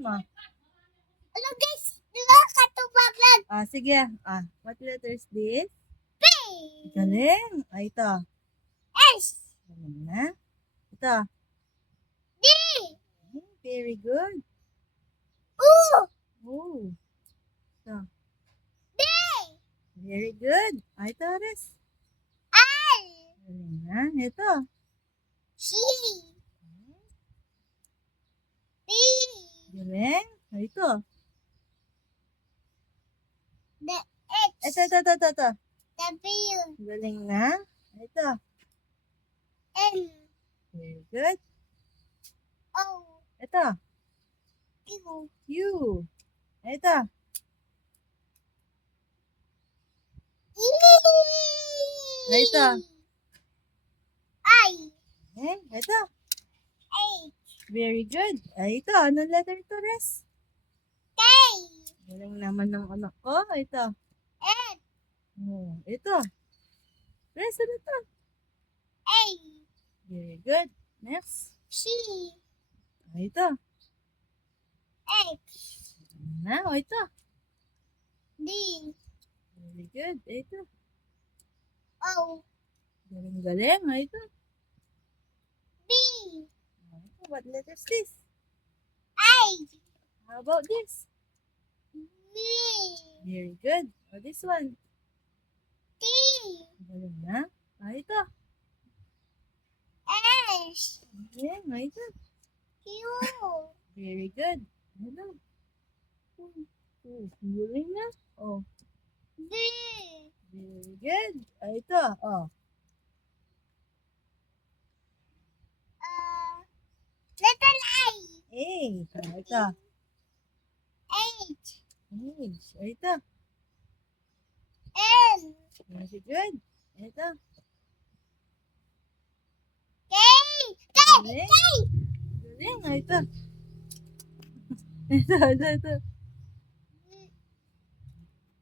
mo. Ano guys? Nakakatubag lang. Sige. What letter is this? P. Galing. Ito. S. Galing na. Ito. D. Very good. U. Oh. Ito. D. Very good. Ito, Res. L. Galing na. Ito. C. D. Galing. Ito. The H. Ito. W. Galing na. Ito. N. Very good. O. Ito. Q. U. Ito. E. Ito. I. Ito. H. Very good. Ito. Anong letter ito, Res? K. Galing naman ng anak ko. Ito. F. Ito. Res, ano ito? A. Very good. Next. C. Ito. H. Ito. D. Very good. Ito. O. Galing. Ito. B. What letter is this? I. How about this? V. Very good. This one. T. Galing na. Ito. S. Galing. Ito. Q. Very good. Ito. Galing na. V. Very good. Ito. Letter I. Ito. H. Ito. N. Very good. Ito. K. K. Galing. K. Galing. Ito. Ito.